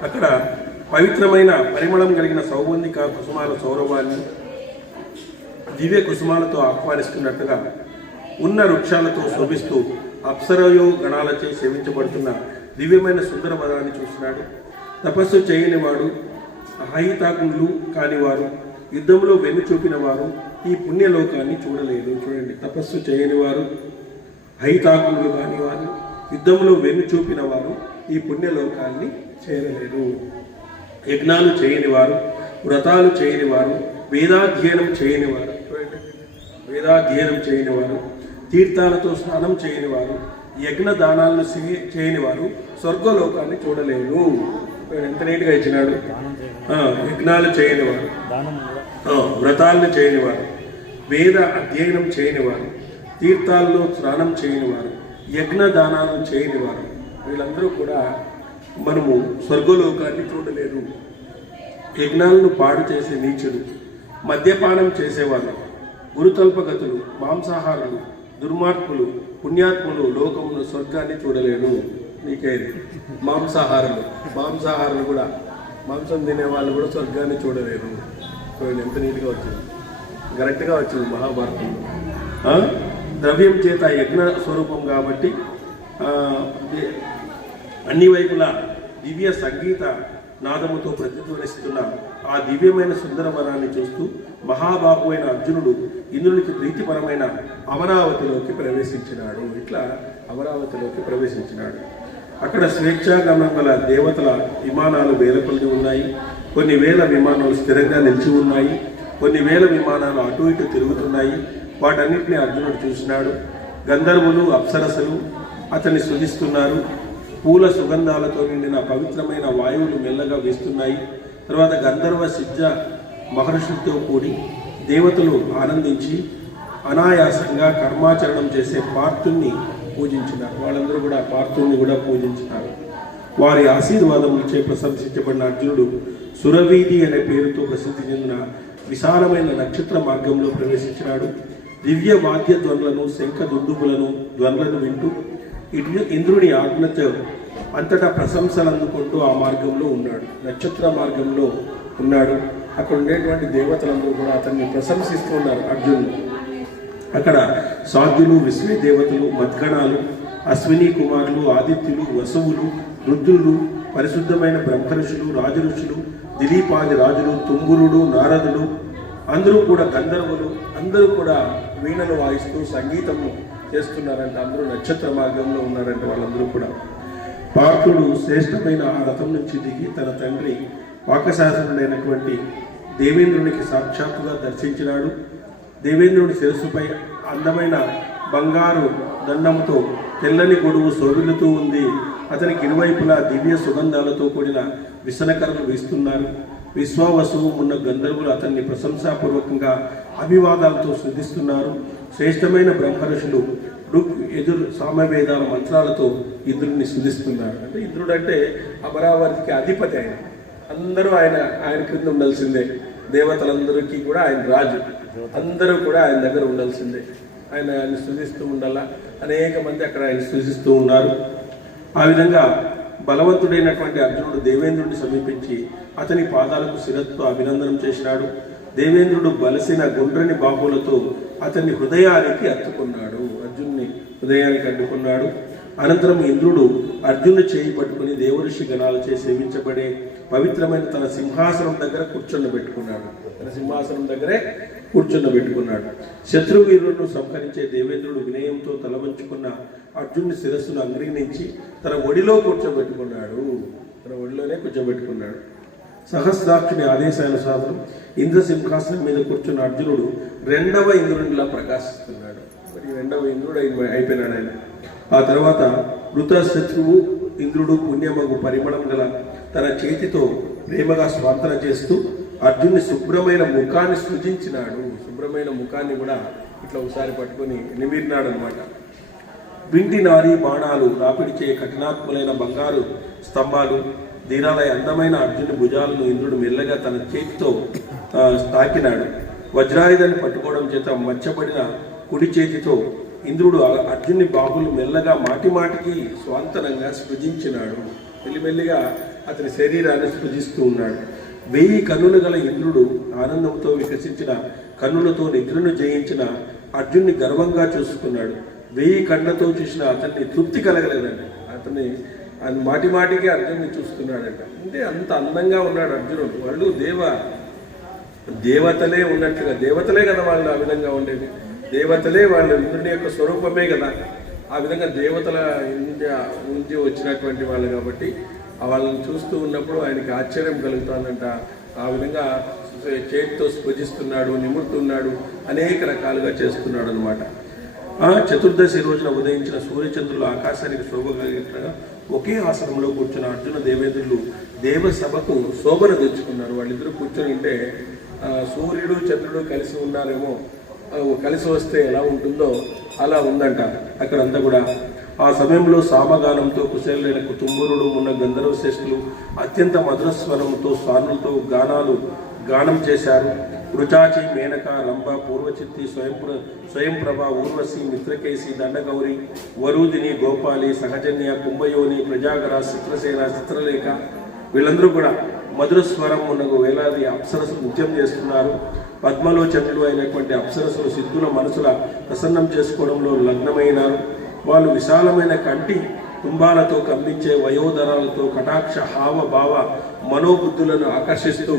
అక్కడ పవిత్రమైన పరిమళం కలిగిన సౌగంధిక కుసుమాల సౌరభాన్ని దివ్య కుసుమాలతో ఆహ్వానిస్తున్నట్టుగా ఉన్న వృక్షాలతో శోభిస్తూ అప్సరయో గణాలచే సేవించబడుతున్న దివ్యమైన సుందర వనాన్ని చూస్తున్నాడు. తపస్సు చేయనివాడు, అహితాకులు కానివారు, యుద్ధంలో వెన్ను చూపిన వారు ఈ పుణ్యలోకాన్ని చూడలేదు. చూడండి, తపస్సు చేయనివారు, అహితాకులు కానివారు, యుద్ధంలో వెన్ను చూపిన వారు ఈ పుణ్యలోకాన్ని చేరలేదు. యజ్ఞాలు చేయనివారు, వ్రతాలు చేయనివారు, వేదాధ్యయనం చేయనివారు, వేదాధ్యయనం చేయనివారు, తీర్థాలతో స్నానం చేయనివారు, యజ్ఞ దానాలను చేయనివారు స్వర్గలోకాన్ని చూడలేరు. ఎంత నీట్గా ఇచ్చినాడు. యజ్ఞాలు చేయనివారు, వ్రతాలను చేయనివారు, వేద అధ్యయనం చేయనివారు, తీర్థాల్లో స్నానం చేయనివారు, యజ్ఞ దానాలను చేయనివారు, వీళ్ళందరూ కూడా మనము స్వర్గలోకాన్ని చూడలేరు. యజ్ఞాలను పాడు చేసే నీచుడు, మద్యపానం చేసేవారు, గురుతల్పగతులు, మాంసాహారులు, దుర్మార్గులు, పుణ్యాత్ములు లోకమును స్వర్గాన్ని చూడలేరు. నీకేది మాంసాహారులు కూడా, మాంసం తినే వాళ్ళు కూడా స్వర్గాన్ని చూడలేరు. ఎంత నీట్గా వచ్చింది, కరెక్ట్గా వచ్చింది మహాభారతంలో. ద్రవ్యం చేత యజ్ఞ స్వరూపం కాబట్టి అన్ని వైపులా దివ్య సంగీత నాదముతో ప్రతిధ్వనిస్తున్న ఆ దివ్యమైన సుందరవనాన్ని చూస్తూ మహాబాహువైన అర్జునుడు ఇంద్రునికి ప్రీతిపరమైన అమరావతిలోకి ప్రవేశించినాడు. ఇట్లా అమరావతిలోకి ప్రవేశించినాడు. అక్కడ స్వేచ్ఛాగమనం గల దేవతల విమానాలు వేల కొద్ది ఉన్నాయి. కొన్ని వేల విమానాలు స్థిరంగా నిలిచి ఉన్నాయి. కొన్ని వేల విమానాలు అటు ఇటు తిరుగుతున్నాయి. వాటన్నిటిని అర్జునుడు చూసినాడు. గంధర్వులు, అప్సరసలు అతన్ని స్తుతిస్తున్నారు. పూల సుగంధాలతో నిండిన పవిత్రమైన వాయువులు మెల్లగా వేస్తున్నాయి. తర్వాత గంధర్వ సిద్ధ మహర్షులతో కూడి దేవతలు ఆనందించి అనాయాసంగా కర్మాచరణం చేసే పార్థుని పూజించినారు. వాళ్ళందరూ కూడా పార్థుని కూడా పూజించినారు. వారి ఆశీర్వాదములచే ప్రశంసించబడిన అర్జునుడు సురవీధి అనే పేరుతో ప్రసిద్ధి చెందిన విశాలమైన నక్షత్ర మార్గంలో ప్రవేశించినాడు. దివ్య వాద్య ధ్వనులను, శంఖ దుందుబులను, ధ్వనులను వింటూ ఇంద్రుని ఆజ్ఞతో అంతటా ప్రశంసలు అందుకుంటూ ఆ మార్గంలో ఉన్నాడు. నక్షత్ర మార్గంలో ఉన్నాడు. అక్కడ ఉండేటువంటి దేవతలందరూ కూడా అతన్ని ప్రశంసిస్తూ ఉన్నారు అర్జునుడు. అక్కడ సాధ్యులు, విశ్వే దేవతలు, మద్గణాలు, అశ్విని కుమారులు, ఆదిత్యులు, వసువులు, రుద్రులు, పరిశుద్ధమైన బ్రహ్మఋషులు, రాజఋషులు, దిలీపాది రాజులు, తుంగురుడు, నారదులు, అందరూ కూడా గంధర్వులు, అందరూ కూడా వీణలు వాయిస్తూ సంగీతము చేస్తున్నారంటే, అందరూ నక్షత్ర మార్గంలో ఉన్నారంటే వాళ్ళందరూ కూడా. పార్థుడు శ్రేష్టమైన ఆ రథం నుంచి దిగి తన తండ్రి పాకశాసనుడైనటువంటి దేవేంద్రునికి సాక్షాత్తుగా దర్శించినాడు. దేవేంద్రుడి శిరస్సుపై అందమైన బంగారు దండంతో తెల్లని గొడుగు శోభిల్లుతూ ఉంది. అతనికి ఇరువైపులా దివ్య సుగంధాలతో కూడిన విసనకరలు వీస్తున్నారు. విశ్వావసువు ఉన్న గంధర్వులు అతన్ని ప్రశంసాపూర్వకంగా అభివాదాలతో స్తుతిస్తున్నారు. శ్రేష్టమైన బ్రహ్మఋషులు ఋక్, యజుర్, సామవేదాల మంత్రాలతో ఇంద్రుడిని స్తుతిస్తున్నారు. అంటే ఇంద్రుడు అంటే అమరావతికి అధిపతి. ఆయన అందరూ ఆయన క్రింద ఉండాల్సిందే. దేవతలందరికీ కూడా ఆయన రాజు. అందరూ కూడా ఆయన దగ్గర ఉండాల్సిందే. ఆయన స్తుతిస్తూ ఉండాలా. అనేక మంది అక్కడ ఆయన స్తుతిస్తూ ఉన్నారు. ఆ విధంగా బలవంతుడైనటువంటి అర్జునుడు దేవేంద్రుడిని సమీపించి అతని పాదాలకు శిరస్సుతో అభినందనం చేసినాడు. దేవేంద్రుడు బలసిన గుండ్రని బాహువులతో అతన్ని హృదయానికి అత్తుకున్నాడు. అర్జున్ని హృదయానికి అడ్డుకున్నాడు. అనంతరం ఇంద్రుడు అర్జునుడు చేయి పట్టుకుని దేవఋషి గణాలచే సేవించబడే పవిత్రమైన తన సింహాసనం దగ్గర కూర్చొన్నబెట్టుకున్నాడు. తన సింహాసనం దగ్గరే కూర్చొన్నబెట్టుకున్నాడు. శత్రువీరులను సంహరించే దేవేంద్రుడు వినయంతో తలవంచుకున్న అర్జునుడి శిరస్సును అంగీకరించి తన ఒడిలో కూర్చోబెట్టుకున్నాడు. తన ఒడిలోనే కూర్చోబెట్టుకున్నాడు. సహస్రాక్షుని ఆదేశానుసారం ఇంద్ర సింహాసనం మీద కూర్చున్న అర్జునుడు రెండవ ఇంద్రునిలా ప్రకాశిస్తున్నాడు. మరి రెండవ ఇంద్రుడు అయిపోయినాడు ఆయన. ఆ తర్వాత మృత శత్రువు ఇంద్రుడు పుణ్యమగు పరిమళం గల తన చేతితో ప్రేమగా స్వాంతన చేస్తూ అర్జునుని శుభ్రమైన ముఖాన్ని సృజించినాడు. శుభ్రమైన ముఖాన్ని కూడా ఇట్లా ఒకసారి పట్టుకొని నిమిరినాడు అనమాట. వింటి నారి బాణాలు రాపిడిచే కఠినాత్ములైన బంగారు స్తంభాలు దీనాలయ అందమైన అర్జునుడి భుజాలను ఇంద్రుడు మెల్లగా తన చేతితో తాకినాడు. వజ్రాయుధాన్ని పట్టుకోవడం చేత మచ్చబడిన కుడి చేతితో ఇంద్రుడు అర్జునుని బాహులు మెల్లగా మాటిమాటికి స్వాంతనంగా సృజించినాడు. మెల్లిమెల్లిగా అతని శరీరాన్ని సృజిస్తూ ఉన్నాడు. 1000 కన్నులు గల ఇంద్రుడు ఆనందంతో వికసించిన కన్నులతో నిద్రను జయించిన అర్జునుని గర్వంగా చూసుకున్నాడు. 1000 కళ్ళతో చూసిన అతన్ని తృప్తి కలగలేదండి. అతన్ని మాటిమాటికి అర్జునుని చూస్తున్నాడంట. అంటే అంత అందంగా ఉన్నాడు అర్జునుడు. వాళ్ళు దేవతలే ఉన్నట్లుగా, దేవతలే కదా వాళ్ళు ఆ విధంగా ఉండేది. దేవతలే వాళ్ళు ఇంద్రుని యొక్క స్వరూపమే కదా. ఆ విధంగా దేవతల నుంచి వచ్చినటువంటి వాళ్ళు కాబట్టి వాళ్ళని చూస్తూ ఉన్నప్పుడు ఆయనకి ఆశ్చర్యం కలుగుతుందంట. ఆ విధంగా చేతితో స్పృజిస్తున్నాడు, నిమురుతున్నాడు, అనేక రకాలుగా చేస్తున్నాడు అనమాట. చతుర్దశి రోజున ఉదయించిన సూర్యచంద్రులు ఆకాశానికి శోభ కలిగినట్లుగా ఒకే ఆసనంలో కూర్చున్న అర్జున దేవేంద్రులు దేవసభకు శోభను తెచ్చుకున్నారు. వాళ్ళిద్దరూ కూర్చొని ఉంటే సూర్యుడు చంద్రుడు కలిసి ఉన్నారేమో, కలిసి వస్తే ఎలా ఉంటుందో అలా ఉందంట అక్కడంతా కూడా. ఆ సమయంలో సామగానంతో కుశలైన తుంబురుడు ఉన్న గంధర్వ శ్రేష్ఠులు అత్యంత మధురస్వరంతో స్వానులతో గానం చేశారు. రుచాచి, మేనక, రంభ, పూర్వచిత్తి, స్వయంప్రభ, ఊర్వశి, మిత్రకేశి, దండగౌరి, వరూదిని, గోపాలి, సహజన్య, కుంభయోని, ప్రజాగర, చిత్రసేన, చిత్రలేఖ వీళ్ళందరూ కూడా మధురస్వరం ఉన్న వేలాది అప్సరసు నృత్యం చేస్తున్నారు. పద్మలోచనులు అయినటువంటి అప్సరసులు సిద్ధుల మనసుల ప్రసన్నం చేసుకోవడంలో లగ్నమైనారు. వాళ్ళు విశాలమైన కంటి తుంబాలతో కంపించే వయోధరాలతో కటాక్ష హావ భావ మనోబుద్ధులను ఆకర్షిస్తూ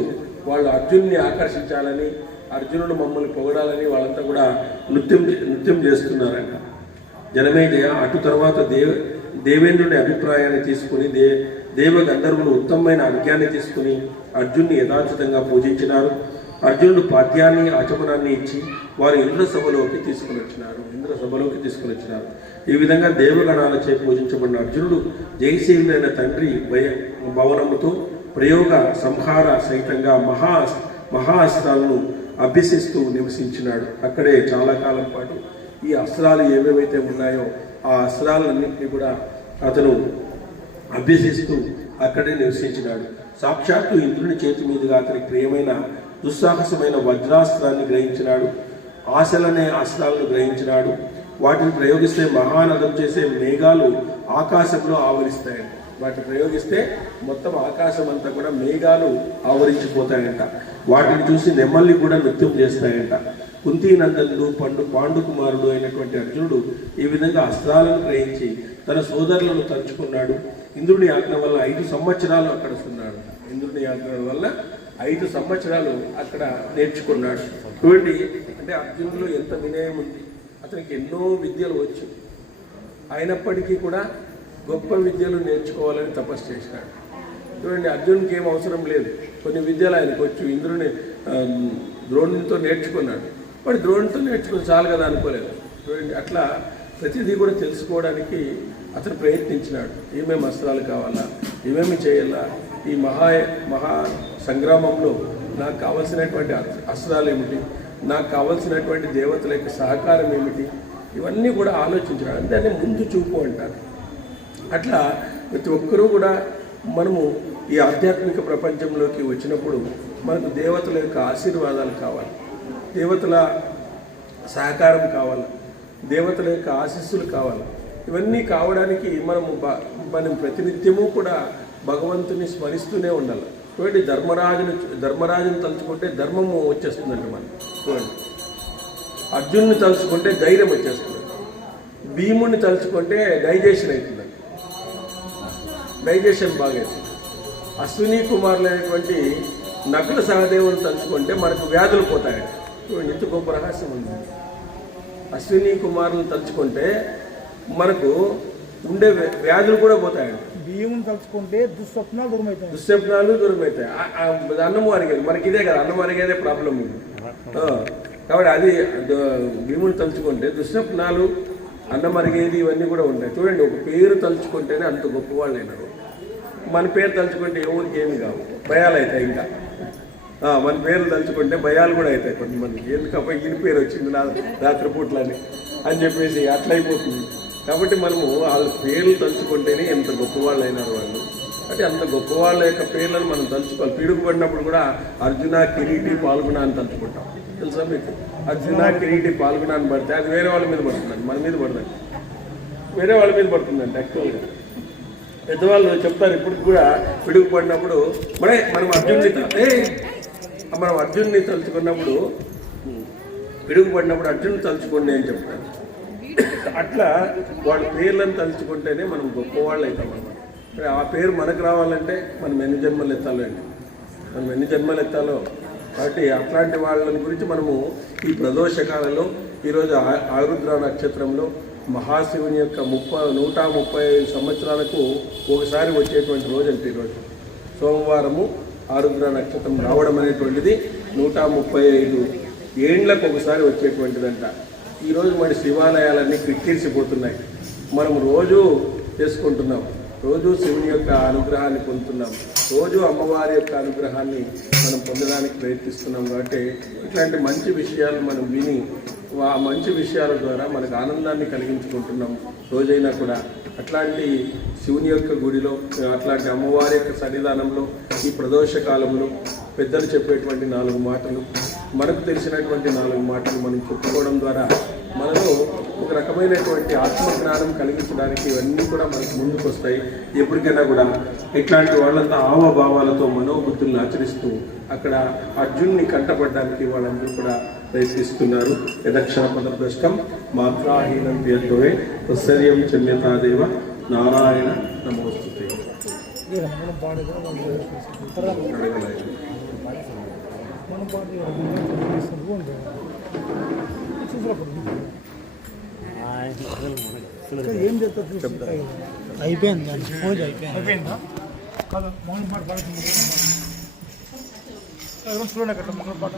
వాళ్ళు అర్జున్ని ఆకర్షించాలని, అర్జునుడు మమ్మల్ని పొగడాలని వాళ్ళంతా కూడా నృత్యం చేస్తున్నారంట. జనమేజయ అటు తర్వాత దేవేంద్రుని అభిప్రాయాన్ని తీసుకుని దేవ గంధర్వులు ఉత్తమమైన అర్ఘ్యాన్ని తీసుకుని అర్జున్ని యథాచితంగా పూజించినారు. అర్జునుడు పాద్యాన్ని ఆచమనాన్ని ఇచ్చి వారు ఇంద్ర సభలోకి తీసుకుని వచ్చినారు. ఈ విధంగా దేవగణాలచే పూజించబడిన అర్జునుడు జయశీలుడైన తండ్రి భవనముతో ప్రయోగ సంహార సహితంగా మహా అస్త్రాలను అభ్యసిస్తూ నివసించినాడు. అక్కడే చాలా కాలం పాటు ఈ అస్త్రాలు ఏవేవైతే ఉన్నాయో ఆ అస్త్రాలన్నింటినీ కూడా అతను అభ్యసిస్తూ అక్కడే నివసించినాడు. సాక్షాత్తు ఇంద్రుని చేతి మీదుగా అతనికి ప్రియమైన దుస్సాహసమైన వజ్రాస్త్రాన్ని గ్రహించినాడు. ఆశలనే అస్త్రాలను గ్రహించినాడు. వాటిని ప్రయోగిస్తే మహానదం చేసే మేఘాలు ఆకాశంలో ఆవరిస్తాయండి. వాటిని ప్రయోగిస్తే మొత్తం ఆకాశం అంతా కూడా మేఘాలు ఆవరించిపోతాయంట. వాటిని చూసి నెమ్మల్ని కూడా నృత్యం చేస్తాయంట. కుంతీనందనుడు పాండుకుమారుడు అయినటువంటి అర్జునుడు ఈ విధంగా అస్త్రాలను గ్రహించి తన సోదరులను తలుచుకున్నాడు. ఇంద్రుని ఆజ్ఞ వల్ల 5 సంవత్సరాలు అక్కడ ఉన్నాడు. ఇంద్రుని ఆజ్ఞ వల్ల 5 సంవత్సరాలు అక్కడ నేర్చుకున్నాడు. చూడండి, అంటే అర్జునుడిలో ఎంత వినయం ఉంది. అతనికి ఎన్నో విద్యలు వచ్చు, అయినప్పటికీ కూడా గొప్ప విద్యలు నేర్చుకోవాలని తపస్సు చేసినాడు. చూడండి, అర్జునుడికి ఏం అవసరం లేదు, కొన్ని విద్యలు ఆయనకు వచ్చు. ఇంద్రుని ద్రోణునితో నేర్చుకున్నాడు, వాడు ద్రోణునితో నేర్చుకుని చాలు కదా అనుకోలేదు. చూడండి, అట్లా ప్రతిదీ కూడా తెలుసుకోవడానికి అతను ప్రయత్నించినాడు. ఏమేమి అస్త్రాలు కావాలా, ఏమేమి చేయాలా, ఈ మహా సంగ్రామంలో నాకు కావలసినటువంటి అస్త్రాలు ఏమిటి, నాకు కావలసినటువంటి దేవతల యొక్క సహకారం ఏమిటి, ఇవన్నీ కూడా ఆలోచించినాడు. అంటే దాన్ని ముందు చూపు అంటారు. అట్లా ప్రతి ఒక్కరూ కూడా మనము ఈ ఆధ్యాత్మిక ప్రపంచంలోకి వచ్చినప్పుడు మనకు దేవతల యొక్క ఆశీర్వాదాలు కావాలి, దేవతల సహకారం కావాలి, దేవతల యొక్క ఆశీస్సులు కావాలి. ఇవన్నీ కావడానికి మనం ప్రతినిత్యము కూడా భగవంతుని స్మరిస్తూనే ఉండాలి. చూడండి, ధర్మరాజుని తలుచుకుంటే ధర్మము వచ్చేస్తుందండి మనం. చూడండి, అర్జునుని తలుచుకుంటే ధైర్యం వచ్చేస్తుంది, భీముని తలుచుకుంటే డైజెషన్ అవుతుందండి, డైజెషన్ బాగా అవుతుంది. అశ్విని కుమారులు అయినటువంటి నకుల సహదేవుని తలుచుకుంటే మనకు వ్యాధులు పోతాయండి. చూడండి, ఇంత గొప్ప రహస్యం ఉంది. అశ్విని కుమారులను తలుచుకుంటే మనకు ఉండే వ్యాధులు కూడా పోతాయండి. బియ్యం తలుచుకుంటే దుస్వప్నాలు దూరం అవుతాయి. అన్నం అరిగేది మనకి ఇదే కదా, అన్నం అరిగేదే ప్రాబ్లం ఇది. కాబట్టి అది భీముని తలుచుకుంటే దుస్వప్నాలు, అన్నం అరిగేది ఇవన్నీ కూడా ఉంటాయి. చూడండి, ఒక పేరు తలుచుకుంటేనే అంత గొప్పవాళ్ళు అయినారు. మన పేరు తలుచుకుంటే ఎవరికి ఏమి కావు, భయాలు అవుతాయి. ఇంకా మన పేర్లు తలుచుకుంటే భయాలు కూడా అవుతాయి కొంతమందికి. ఎందుకప్ప ఈయన పేరు వచ్చింది రాత్రిపూట్లని అని చెప్పేసి అట్లయిపోతుంది. కాబట్టి మనము వాళ్ళ పేర్లు తలుచుకుంటేనే ఎంత గొప్పవాళ్ళు అయినారు వాళ్ళు. అంటే అంత గొప్పవాళ్ళ యొక్క పేర్లను మనం తలుచుకోవాలి. పిడుగుపడినప్పుడు కూడా అర్జున, కిరీటి, పాల్గొన అని తలుచుకుంటాం. తెలుసా మీకు? అర్జున, కిరీటి, పాల్గొన అని పడితే అది వేరే వాళ్ళ మీద పడుతుందండి, మన మీద పడుతుంది, వేరే వాళ్ళ మీద పడుతుందండి. యాక్చువల్గా పెద్దవాళ్ళు చెప్తారు ఇప్పటికి కూడా, పిడుగుపడినప్పుడు మనం అర్జున్ని తలుచుకున్నప్పుడు, పిడుగుపడినప్పుడు అర్జున్ని తలుచుకోండి అని చెప్తారు. అట్లా వాళ్ళ పేర్లను తలుచుకుంటేనే మనం గొప్పవాళ్ళు అవుతాం అన్నమాట. ఆ పేరు మనకు రావాలంటే మనం ఎన్ని జన్మలు ఎత్తాలో కాబట్టి అట్లాంటి వాళ్ళని గురించి మనము ఈ ప్రదోషకాలలో ఈరోజు ఆరుద్ర నక్షత్రంలో మహాశివుని యొక్క 135 సంవత్సరాలకు ఒకసారి వచ్చేటువంటి రోజు అంటే ఈరోజు సోమవారము ఆరుద్ర నక్షత్రం రావడం అనేటువంటిది 135 ఏండ్లకు ఒకసారి వచ్చేటువంటిదంట. ఈరోజు మన శివాలయాలన్నీ క్రిక్కిరిసిపోతున్నాయి. మనం రోజు చేసుకుంటున్నాం, రోజు శివుని యొక్క అనుగ్రహాన్ని పొందుతున్నాం, రోజు అమ్మవారి యొక్క అనుగ్రహాన్ని మనం పొందడానికి ప్రయత్నిస్తున్నాం. కాబట్టి ఇట్లాంటి మంచి విషయాలు మనం విని ఆ మంచి విషయాల ద్వారా మనకు ఆనందాన్ని కలిగించుకుంటున్నాం రోజైనా కూడా. అట్లాంటి శివుని యొక్క గుడిలో, అట్లాంటి అమ్మవారి యొక్క సన్నిధానంలో ఈ ప్రదోష కాలంలో పెద్దలు చెప్పేటువంటి 4 మాటలు, మనకు తెలిసినటువంటి 4 మాటలు మనం చెప్పుకోవడం ద్వారా మనలో ఒక రకమైనటువంటి ఆత్మజ్ఞానం కలిగించడానికి ఇవన్నీ కూడా మనకు ముందుకు వస్తాయి. ఎప్పటికైనా కూడా ఇట్లాంటి వాళ్ళంతా హావభావాలతో మనోబుద్ధుల్ని ఆచరిస్తూ అక్కడ అర్జున్ని కంటపడడానికి వాళ్ళందరూ కూడా ప్రయత్నిస్తున్నారు. యదక్షర పదభ్రష్టం మాత్రాహీనం వ్యర్థమే తత్సర్యం చమ్యతాదేవ నారాయణ నమోస్తుతే. ఏం చెప్తా అయిపోయింది, అయిపోయిందా కాదు. మౌన పాట పాడుతుంది చూడండి అక్కడ మంగళ పాట.